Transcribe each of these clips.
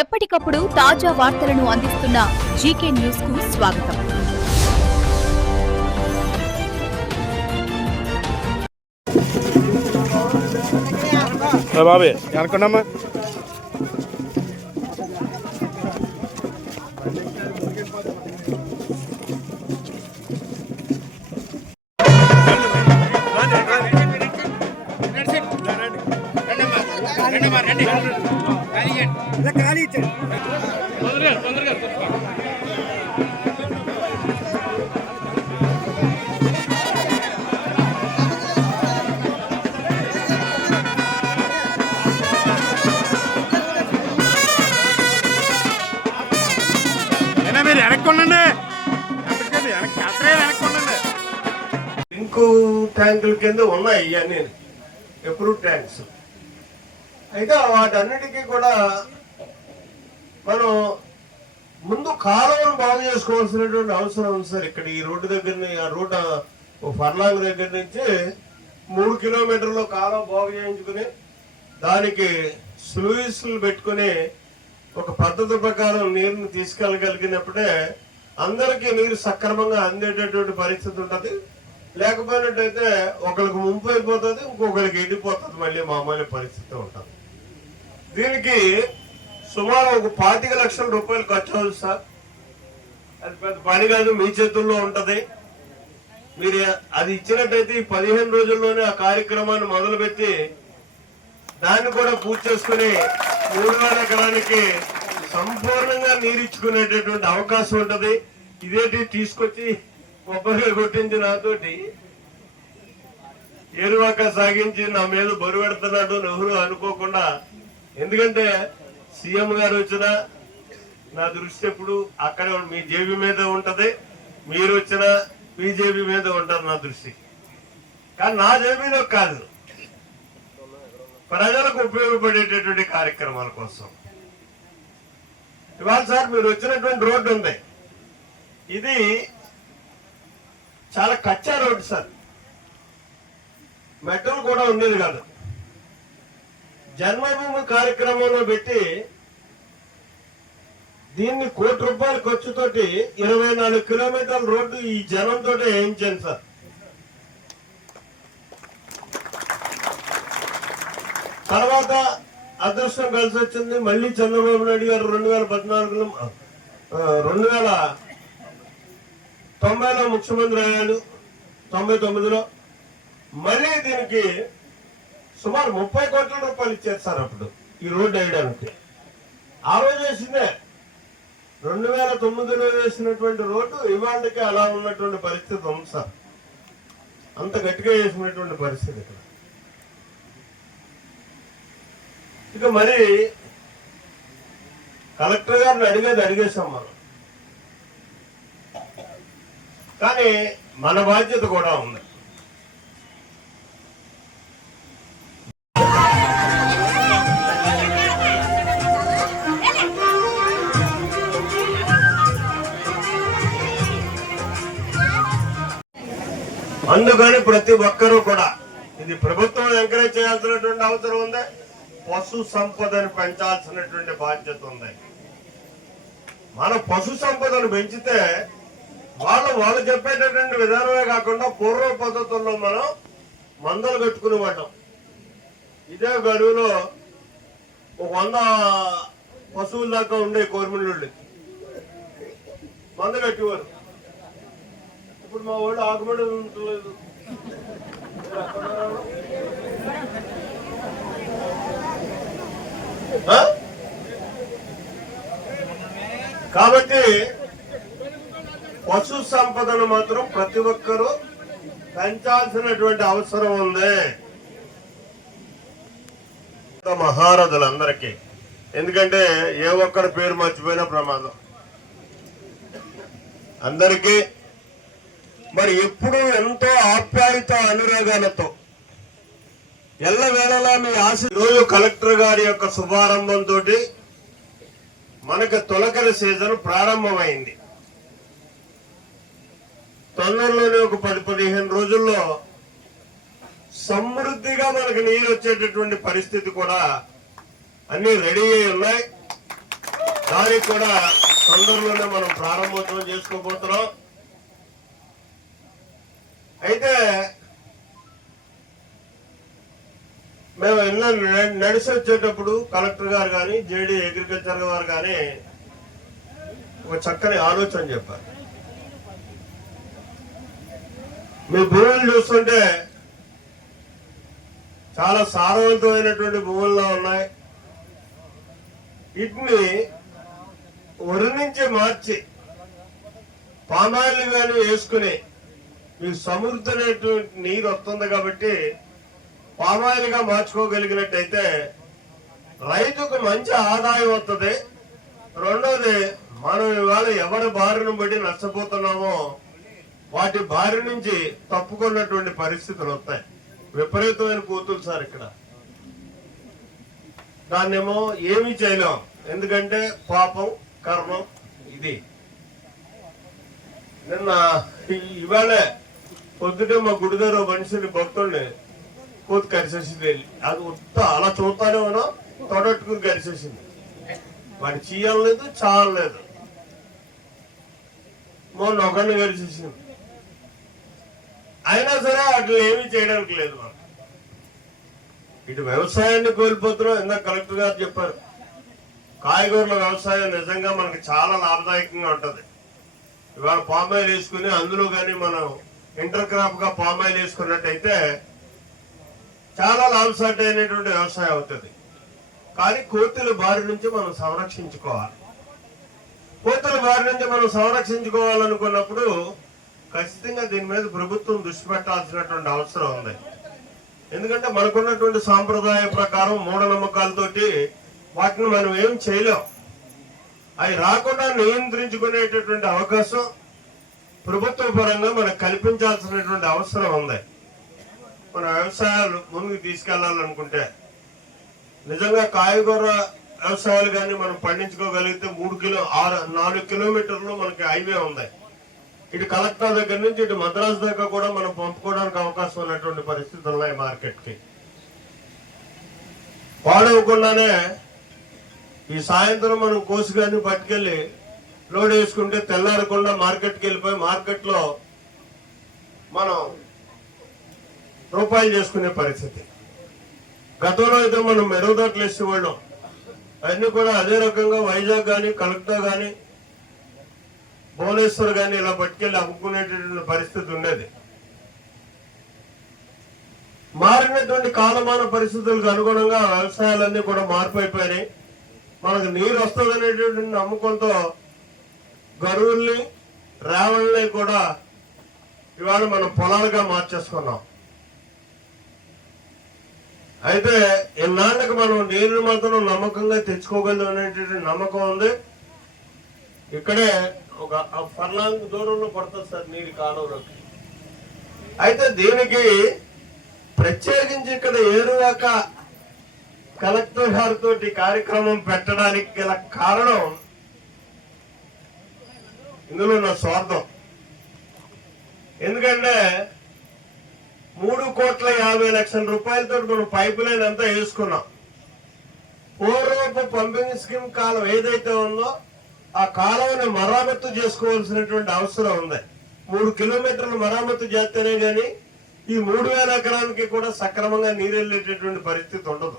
ఎప్పటికప్పుడు తాజా వార్తలను అందిస్తున్న జీకే న్యూస్ కు స్వాగతం. బాబే అనుకున్నామా ఇంకో ట్యాంకుల కింద ఉన్నాయి ఇవన్నీ అప్రూవ్ ట్యాంక్స్. అయితే వాటన్నిటికీ కూడా మనం ముందు కాలువను బాగు చేసుకోవాల్సినటువంటి అవసరం ఉంది సార్. ఇక్కడ ఈ రోడ్డు దగ్గర ఆ రోడ్డు ఫర్లాంగ్ దగ్గర నుంచి 3 కిలోమీటర్లు కాలువ బాగు చేయించుకుని దానికి స్లూయిస్లు పెట్టుకుని ఒక పద్ధతి ప్రకారం నీరుని తీసుకెళ్ళగలిగినప్పుడే అందరికీ నీరు సక్రమంగా అందేటటువంటి పరిస్థితి ఉంటుంది. లేకపోయినట్టయితే ఒకరికి ముంపు అయిపోతుంది, ఇంకొకరికి ఎండిపోతుంది, మళ్ళీ మామూలు పరిస్థితి ఉంటుంది. దీనికి సుమారు ఒక 25 లక్షల రూపాయలు ఖర్చు అవుతుంది సార్. అది పెద్ద పని కాదు, మీ చేతుల్లో ఉంటది. మీరు అది ఇచ్చినట్టయితే ఈ 15 రోజుల్లోనే ఆ కార్యక్రమాన్ని మొదలుపెట్టి దాన్ని కూడా పూర్తి చేసుకుని 3,000 ఎకరానికి సంపూర్ణంగా నీరు ఇచ్చుకునేటటువంటి అవకాశం ఉంటది. ఇదేంటి తీసుకొచ్చి కొబ్బరిగా కొట్టించి నాతోటి ఏరువాక సాగించి నా మీద బరువు పెడుతున్నాడు నెహ్రూ అనుకోకుండా. ఎందుకంటే సీఎం గారు వచ్చినా నా దృష్టి ఎప్పుడు అక్కడే మీ జేబీ మీద ఉంటది, మీరు వచ్చినా మీ జేబీ మీద ఉంటది నా దృష్టి. కానీ నా జేబీలో కాదు, ప్రజలకు ఉపయోగపడేటటువంటి కార్యక్రమాల కోసం. ఇవాళ సార్ మీరు వచ్చినటువంటి రోడ్డు ఉంది, ఇది చాలా కచ్చా రోడ్డు సార్. మెట్రోలు కూడా ఉండేది కాదు. జన్మభూమి కార్యక్రమంలో పెట్టి దీన్ని ₹1 కోటి ఖర్చుతోటి 24 కిలోమీటర్ల రోడ్డు ఈ జనంతో వేయించాను సార్. తర్వాత అదృష్టం కలిసి వచ్చింది. మళ్ళీ చంద్రబాబు నాయుడు గారు 2014లో 2090లో ముఖ్యమంత్రి అయ్యాడు. 99లో మళ్ళీ దీనికి సుమారు 30 కోట్ల రూపాయలు ఇచ్చారు సార్ అప్పుడు ఈ రోడ్డు వేయడానికి. ఆ రోజు వేసిందే 2009లో వేసినటువంటి రోడ్డు ఇవాళకి అలా ఉన్నటువంటి పరిస్థితి ఉంది సార్. అంత గట్టిగా వేసినటువంటి పరిస్థితి ఇక్కడ. ఇక మరి కలెక్టర్ గారిని అడిగేసాం మనం. కానీ మన బాధ్యత కూడా ఉంది. అందుకని ప్రతి ఒక్కరూ కూడా ఇది ప్రభుత్వం ఎంకరేజ్ చేయాల్సినటువంటి అవసరం ఉంది. పశు సంపదను పెంచాల్సినటువంటి బాధ్యత ఉంది. మన పశు సంపదను పెంచితే వాళ్ళు చెప్పేటటువంటి విధానమే కాకుండా పూర్వ పద్ధతుల్లో మనం మందలు కట్టుకుని పడ్డాం. ఇదే గడువులో 100 పశువుల దాకా ఉండే కోరిమిళ్ళు మంద కట్టేవారు. ఇప్పుడు మా వాళ్ళు ఆకుబడి ఉండలేదు. కాబట్టి పశు సంపదను మాత్రం ప్రతి ఒక్కరూ పెంచాల్సినటువంటి అవసరం ఉంది. మహారథులందరికీ, ఎందుకంటే ఏ ఒక్కరి పేరు మర్చిపోయినా ప్రమాదం అందరికీ. మరి ఎప్పుడు ఎంతో ఆప్యాయత అనురాగాలతో ఎల్లవేళలా మీ ఆశ. రోజు కలెక్టర్ గారి యొక్క శుభారంభంతో మనకు తొలకరి సీజన్ ప్రారంభమైంది. తొందరలోనే ఒక 10-15 రోజుల్లో సమృద్ధిగా మనకు నీళ్ళు వచ్చేటటువంటి పరిస్థితి కూడా అన్ని రెడీ అయి ఉన్నాయి. దానికి కూడా తొందరలోనే మనం ప్రారంభోత్సవం చేసుకోబోతున్నాం. అయితే మేము ఎన్నో నడిచి వచ్చేటప్పుడు కలెక్టర్ గారు కానీ జేడీ అగ్రికల్చర్ గారు కానీ ఒక చక్కని ఆలోచన చెప్పారు. మీ భూములు చూస్తుంటే చాలా సారవంతమైనటువంటి భూముల్లో ఉన్నాయి. వీటిని వరి నుంచి మార్చి పామాయిల్ కానీ వేసుకుని మీకు సమృద్ధమైనటువంటి నీరు వస్తుంది కాబట్టి పామాయిల్ గా మార్చుకోగలిగినట్టయితే రైతుకు మంచి ఆదాయం వస్తుంది. రెండోది, మనం ఇవాళ ఎవరి బారిన బట్టి నష్టపోతున్నామో వాటి బారి నుంచి తప్పుకున్నటువంటి పరిస్థితులు వస్తాయి. విపరీతమైన కూతురు సార్ ఇక్కడ. దాన్నేమో ఏమీ చేయలేం, ఎందుకంటే పాపం కర్మం ఇది. నిన్న ఇవాళే పొద్దుటే మా గుడి దగ్గర మనిషిని భక్తుడిని కోతి కరిసేసింది. అది ఉత్త అలా చూస్తానే ఉన్నాం, తొడట్టుకుని కరిసేసింది. వాడి చీయలేదు, చాలలేదు. మొన్న ఒకరిని కరిసేసింది. అయినా సరే అట్లా ఏమీ చేయడానికి లేదు. మనం ఇటు వ్యవసాయాన్ని కోల్పోతున్నాం. ఇందాక కలెక్టర్ గారు చెప్పారు, కాయగూరల వ్యవసాయం నిజంగా మనకి చాలా లాభదాయకంగా ఉంటది. ఇవాళ పామాయిల్ వేసుకుని అందులో కానీ మనం ఇంటర్ క్రాప్ గా పామాయిల్ వేసుకున్నట్టయితే చాలా లాభసాటి అయినటువంటి వ్యవసాయం అవుతుంది. కానీ కోతుల బారి నుంచి మనం సంరక్షించుకోవాలి. కోతుల బారి నుంచి మనం సంరక్షించుకోవాలనుకున్నప్పుడు ఖచ్చితంగా దీని మీద ప్రభుత్వం దృష్టి పెట్టాల్సినటువంటి అవసరం ఉంది. ఎందుకంటే మనకున్నటువంటి సాంప్రదాయ ప్రకారం మూఢనమ్మకాలతోటి వాటిని మనం ఏం చేయలేం. అవి రాకుండా నియంత్రించుకునేటటువంటి అవకాశం ప్రభుత్వ పరంగా మనకు కల్పించాల్సినటువంటి అవసరం ఉంది. మన వ్యవసాయాలు ముందుకు తీసుకెళ్లాలనుకుంటే నిజంగా కాయగూర వ్యవసాయాలు కానీ మనం పండించుకోగలిగితే 4 కిలోమీటర్లు మనకి హైవే ఉంది. ఇటు కలెక్టర్ దగ్గర నుంచి ఇటు మద్రాసు దాకా కూడా మనం పంపుకోవడానికి అవకాశం ఉన్నటువంటి పరిస్థితులు ఉన్నాయి. మార్కెట్ కి పాడవకుండానే ఈ సాయంత్రం మనం కోసి కానీ పట్టుకెళ్ళి లోడ్ వేసుకుంటే తెల్లారకుండా మార్కెట్కి వెళ్ళిపోయి మార్కెట్ లో మనం రూపాయలు చేసుకునే పరిస్థితి. గతంలో అయితే మనం మెరుగుదొడ్లు వేసేవాళ్ళం. అన్ని కూడా అదే రకంగా వైజాగ్ కానీ కలెక్టర్ కానీ భువనేశ్వర్ కానీ ఇలా పట్టుకెళ్ళి అమ్ముకునేటటువంటి పరిస్థితి ఉండేది. మారినటువంటి కాలమాన పరిస్థితులకు అనుగుణంగా వ్యవసాయాలన్నీ కూడా మార్పు అయిపోయినాయి. మనకు నీరు వస్తుంది అనేటువంటి నమ్మకంతో గరువుల్ని రేవల్ని కూడా ఇవాళ మనం పొలాలుగా మార్చేసుకున్నాం. అయితే ఇన్నాళ్ళకి మనం నీరు మాత్రం నమ్మకంగా తెచ్చుకోగలం అనేటువంటి నమ్మకం ఉంది. ఇక్కడే ఒక ఫర్లాంగ్ దూరంలో పడుతుంది సార్ నీరు కాలువలోకి. అయితే దీనికి ప్రత్యేకించి ఇక్కడ ఏరువాక కలెక్టర్ గారితో కార్యక్రమం పెట్టడానికి గల కారణం ఇందులో నా స్వార్థం. ఎందుకంటే 3,50,00,000 రూపాయలతో మనం పైప్ లైన్ అంతా వేసుకున్నాం. పూర్వపు పంపింగ్ స్కీమ్ కాలం ఏదైతే ఉందో ఆ కాలువని మరామత్తు చేసుకోవాల్సినటువంటి అవసరం ఉంది. 3 కిలోమీటర్లు మరామత్తు చేస్తేనే గాని ఈ 3,000 ఎకరానికి కూడా సక్రమంగా నీరు వెళ్ళేటటువంటి పరిస్థితి ఉండదు.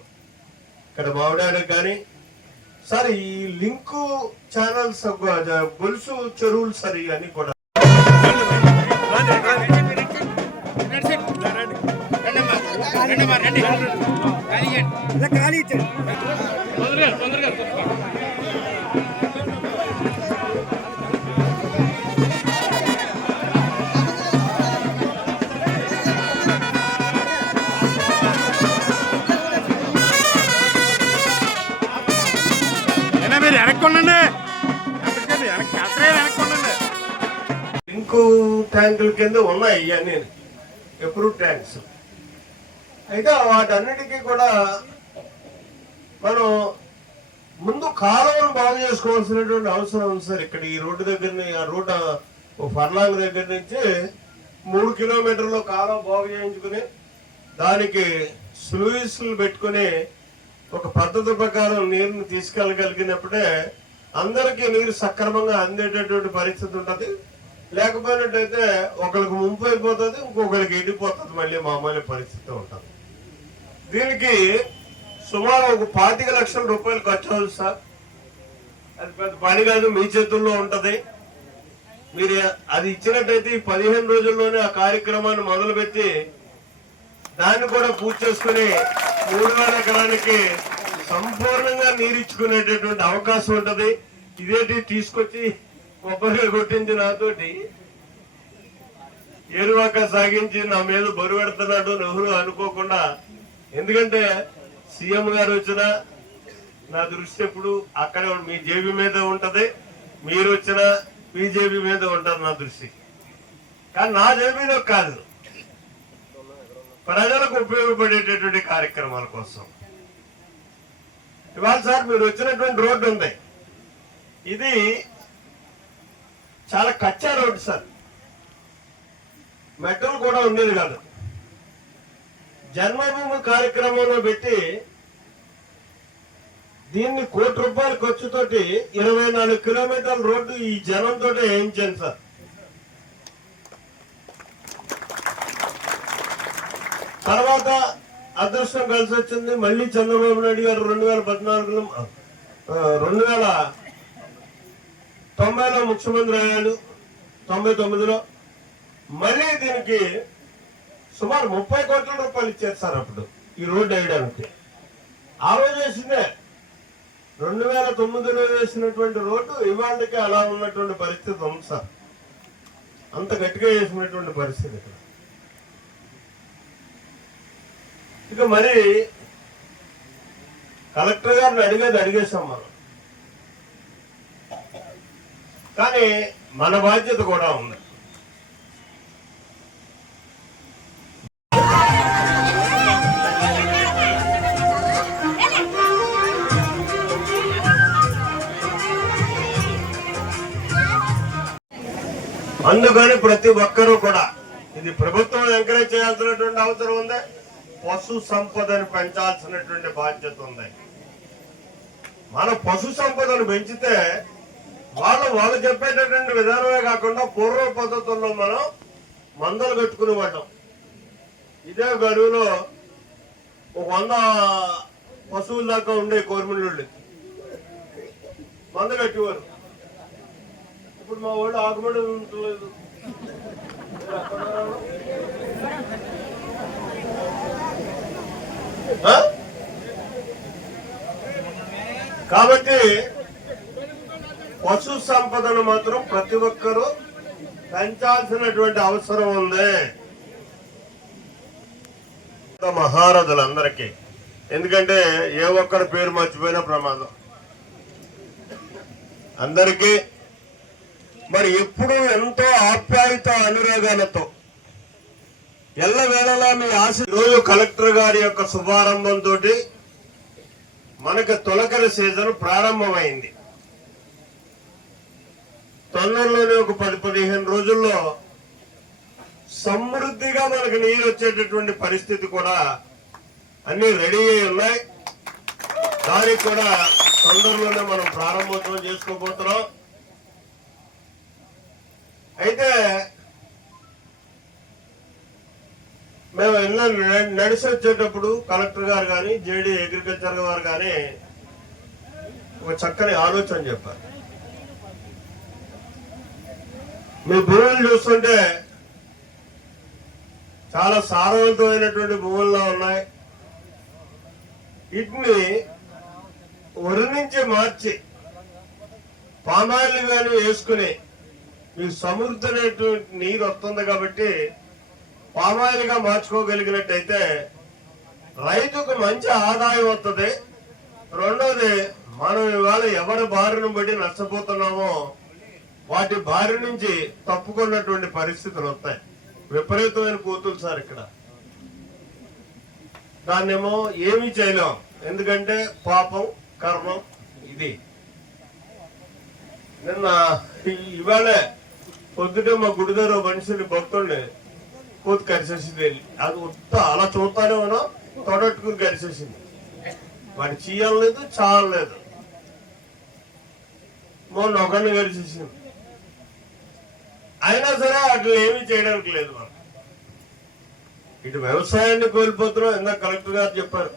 ఇక్కడ మావిడారికి కానీ సార్ ఈ లింకు ఛానల్స్ గొలుసు చెరువులు సార్ ఇవన్నీ కూడా లింకు ట్యాంకుల కింద ఉన్నాయి ఇవన్నీ అప్రూవ్ ట్యాంక్స్. అయితే వాటన్నిటికీ కూడా మనం ముందు కాలువను బాగు చేసుకోవాల్సినటువంటి అవసరం ఉంది సార్. ఇక్కడ ఈ రోడ్డు దగ్గర ఆ రోడ్డు ఫర్లాంగ్ దగ్గర నుంచి 3 కిలోమీటర్లు కాలువ బాగు చేయించుకుని దానికి స్లూయిస్లు పెట్టుకుని ఒక పద్ధతి ప్రకారం నీరుని తీసుకెళ్ళగలిగినప్పుడే అందరికీ నీరు సక్రమంగా అందేటటువంటి పరిస్థితి ఉంటుంది. లేకపోయినట్టయితే ఒకరికి ముంపు అయిపోతుంది, ఇంకొకరికి ఎండిపోతుంది, మళ్ళీ మామూలు పరిస్థితి ఉంటుంది. దీనికి సుమారు ఒక 25 లక్షల రూపాయలు ఖర్చు అవుతుంది సార్. అది పెద్ద పని కాదు, మీ చేతుల్లో ఉంటది. మీరు అది ఇచ్చినట్టయితే ఈ 15 రోజుల్లోనే ఆ కార్యక్రమాన్ని మొదలుపెట్టి దాన్ని కూడా పూర్తి చేసుకుని 3000 ఎకరానికి సంపూర్ణంగా నీరిచ్చుకునేటటువంటి అవకాశం ఉంటది. ఇదేంటి తీసుకొచ్చి కొబ్బరిగా కొట్టించి నాతోటి ఏరువాక సాగించి నా మీద బరువు పెడుతున్నాడు నెహ్రూ అనుకోకుండా. ఎందుకంటే సీఎం గారు వచ్చినా నా దృష్టి ఎప్పుడు అక్కడే మీ జేబీ మీద ఉంటది, మీరు వచ్చినా మీ జేబీ మీద ఉంటది నా దృష్టి. కానీ నా జేబీలో కాదు, ప్రజలకు ఉపయోగపడేటటువంటి కార్యక్రమాల కోసం. ఇవాళ సార్ మీరు వచ్చినటువంటి రోడ్డు ఉంది, ఇది చాలా కచ్చా రోడ్డు సార్, మెటల్ కూడా ఉండేది కాదు. జన్మభూమి కార్యక్రమంలో పెట్టి దీన్ని ₹1 కోటి ఖర్చుతోటి 24 కిలోమీటర్ల రోడ్డు ఈ జనంతో వేయించాను సార్. తర్వాత అదృష్టం కలిసి వచ్చింది, మళ్ళీ చంద్రబాబు నాయుడు గారు 2014లో 2090లో ముఖ్యమంత్రి అయ్యాడు. 99లో మళ్ళీ దీనికి సుమారు 30 కోట్ల రూపాయలు ఇచ్చారు సార్ అప్పుడు ఈ రోడ్డు వేయడానికి. ఆ రోజు వేసిందే 2009లో వేసినటువంటి రోడ్డు ఇవాళకి అలా ఉన్నటువంటి పరిస్థితి ఉంది సార్. అంత గట్టిగా వేసినటువంటి పరిస్థితి ఇక్కడ. ఇక మరి కలెక్టర్ గారిని అడిగేసాం మనం, కానీ మన బాధ్యత కూడా ఉంది. అందుకని ప్రతి ఒక్కరూ కూడా ఇది ప్రభుత్వం ఎంకరేజ్ చేయాల్సినటువంటి అవసరం ఉంది. పశు సంపదను పెంచాల్సినటువంటి బాధ్యత ఉంది. మన పశు సంపదను పెంచితే వాళ్ళు చెప్పేటటువంటి విధానమే కాకుండా పూర్వ పద్ధతుల్లో మనం మందలు కట్టుకుని పడ్డాం. ఇదే గడువులో ఒక 100 పశువుల దాకా ఉండే కోరిమిళ్ళకి మంద కట్టేవారు. ఇప్పుడు మా వాళ్ళు ఆకుబడి ఉండలేదు. కాబట్టి పశు సంపదను మాత్రం ప్రతి ఒక్కరూ పెంచాల్సినటువంటి అవసరం ఉంది. మహారథులందరికీ, ఎందుకంటే ఏ ఒక్కరి పేరు మర్చిపోయినా ప్రమాదం అందరికీ. మరి ఎప్పుడు ఎంతో ఆప్యాయత అనురాగాలతో ఎల్లవేళలా మీ ఆశ. ఈరోజు కలెక్టర్ గారి యొక్క శుభారంభంతో మనకు తొలకరి సీజన్ ప్రారంభమైంది. తొందరలోనే ఒక 10-15 రోజుల్లో సమృద్ధిగా మనకు నీరు వచ్చేటటువంటి పరిస్థితి కూడా అన్ని రెడీ అయి ఉన్నాయి. దానికి కూడా తొందరలోనే మనం ప్రారంభోత్సవం చేసుకోబోతున్నాం. అయితే మేము ఎన్నో నడిచి వచ్చేటప్పుడు కలెక్టర్ గారు కానీ జేడీ అగ్రికల్చర్ గారు కానీ ఒక చక్కని ఆలోచన చెప్పారు. మీ భూములు చూస్తుంటే చాలా సారవంతమైనటువంటి భూముల్లో ఉన్నాయి. వీటిని వరి నుంచి మార్చి పామాయిల్ కానీ వేసుకుని మీకు సమృద్ధమైనటువంటి నీరు వస్తుంది కాబట్టి పామాయిల్ గా మార్చుకోగలిగినట్టయితే రైతుకు మంచి ఆదాయం వస్తుంది. రెండోది, మనం ఇవాళ ఎవరి బారిన బట్టి నష్టపోతున్నామో వాటి బారి నుంచి తప్పుకున్నటువంటి పరిస్థితులు వస్తాయి. విపరీతమైన కూతురు సార్ ఇక్కడ. దాన్నేమో ఏమీ చేయలేం, ఎందుకంటే పాపం కర్మం ఇది. నిన్న ఇవాళే పొద్దుటే మా గుడి దగ్గర మనిషిని భక్తుడిని కోతి కరిసేసింది. అది అలా చూస్తానే మనం తొడట్టుకుని కరిసేసింది. వాడి చీయలేదు, చాలలేదు. మొన్న ఒకరిని గడిచేసింది. అయినా సరే అట్లా ఏమీ చేయడానికి లేదు. మనం ఇటు వ్యవసాయాన్ని కోల్పోతున్నాం. ఇందాక కలెక్టర్ గారు చెప్పారు,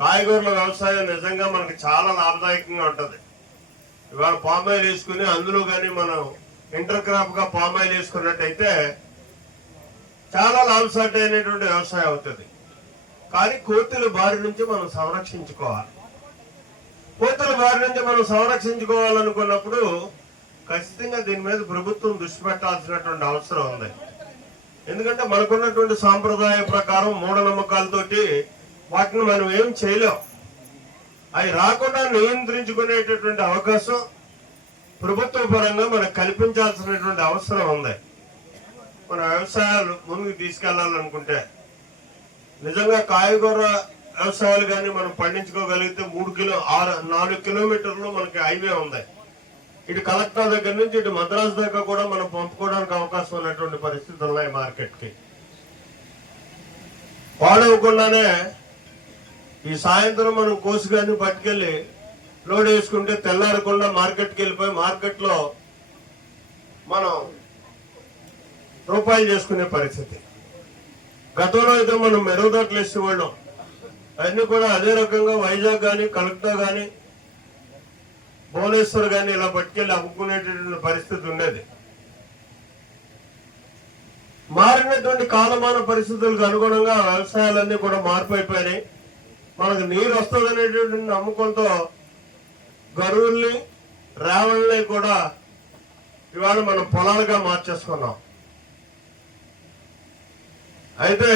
కాయగూరల వ్యవసాయం నిజంగా మనకి చాలా లాభదాయకంగా ఉంటది. ఇవాళ పామాయిల్ వేసుకుని అందులో కానీ మనం ఇంటర్ క్రాప్ గా పామాయిల్ వేసుకున్నట్టయితే చాలా లాభసాటి అయినటువంటి వ్యవసాయం అవుతుంది. కానీ కోతుల బారి నుంచి మనం సంరక్షించుకోవాలి. కోతుల బారి నుంచి మనం సంరక్షించుకోవాలనుకున్నప్పుడు ఖచ్చితంగా దీని మీద ప్రభుత్వం దృష్టి పెట్టాల్సినటువంటి అవసరం ఉంది. ఎందుకంటే మనకున్నటువంటి సాంప్రదాయ ప్రకారం మూఢనమ్మకాలతోటి వాటిని మనం ఏం చేయలేం. అవి రాకుండా నియంత్రించుకునేటటువంటి అవకాశం ప్రభుత్వ పరంగా మనకు కల్పించాల్సినటువంటి అవసరం ఉంది. మన వ్యవసాయాలు ముందుకు తీసుకెళ్లాలనుకుంటే నిజంగా కాయగూర వ్యవసాయాలు కానీ మనం పండించుకోగలిగితే 4 కిలోమీటర్లు మనకి హైవే ఉంది. ఇటు కలెక్టర్ దగ్గర నుంచి ఇటు మద్రాసు దాకా కూడా మనం పంపుకోవడానికి అవకాశం ఉన్నటువంటి పరిస్థితులు ఉన్నాయి. మార్కెట్కి పాడవకుండానే ఈ సాయంత్రం మనం కోసి కానీ పట్టుకెళ్ళి లోడ్ వేసుకుంటే తెల్లారకుండా మార్కెట్కి వెళ్ళిపోయి మార్కెట్లో మనం రూపాయలు చేసుకునే పరిస్థితి. గతంలో అయితే మనం మెరుగుదొడ్లు వేసేవాళ్ళం. అన్ని కూడా అదే రకంగా వైజాగ్ కానీ కలెక్టర్ కానీ భువనేశ్వర్ కానీ ఇలా పట్టుకెళ్ళి అమ్ముకునేటటువంటి పరిస్థితి ఉండేది. మారినటువంటి కాలమాన పరిస్థితులకు అనుగుణంగా వ్యవసాయాలన్నీ కూడా మార్పు అయిపోయినాయి. మనకు నీరు వస్తుంది అనేటువంటి నమ్మకంతో గరువుల్ని రేవల్ని కూడా ఇవాళ మనం పొలాలుగా మార్చేసుకున్నాం. అయితే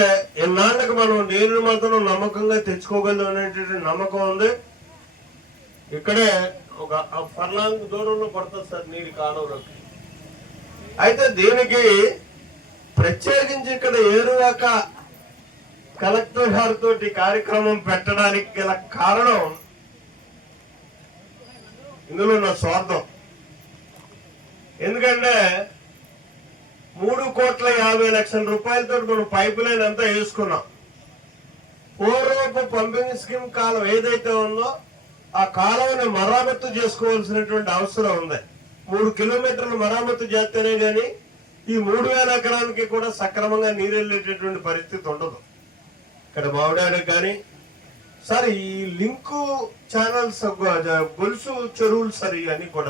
ఇన్నాళ్ళకి మనం నీరుని మాత్రం నమ్మకంగా తెచ్చుకోగలం అనేటువంటి నమ్మకం ఉంది. ఇక్కడే ఒక ఫర్లాంగ్ దూరంలో పడుతుంది సార్ నీరు కాలువలోకి. అయితే దీనికి ప్రత్యేకించి ఇక్కడ ఏరువాక కలెక్టర్ గారితో కార్యక్రమం పెట్టడానికి గల కారణం ఇందులో నా స్వార్థం. ఎందుకంటే 3,50,00,000 రూపాయలతో మనం పైప్ లైన్ అంతా వేసుకున్నాం. పూర్వపు పంపింగ్ స్కీమ్ కాలం ఏదైతే ఉందో ఆ కాలువని మరామత్తు చేసుకోవాల్సినటువంటి అవసరం ఉంది. 3 కిలోమీటర్లు మరామత్తు చేస్తేనే గాని ఈ 3,000 ఎకరానికి కూడా సక్రమంగా నీరు వెళ్ళేటటువంటి పరిస్థితి ఉండదు. ఇక్కడ మావిడానికి కానీ సార్ ఈ లింకు ఛానల్స్ గొలుసు చెరువులు సార్ ఇవన్నీ కూడా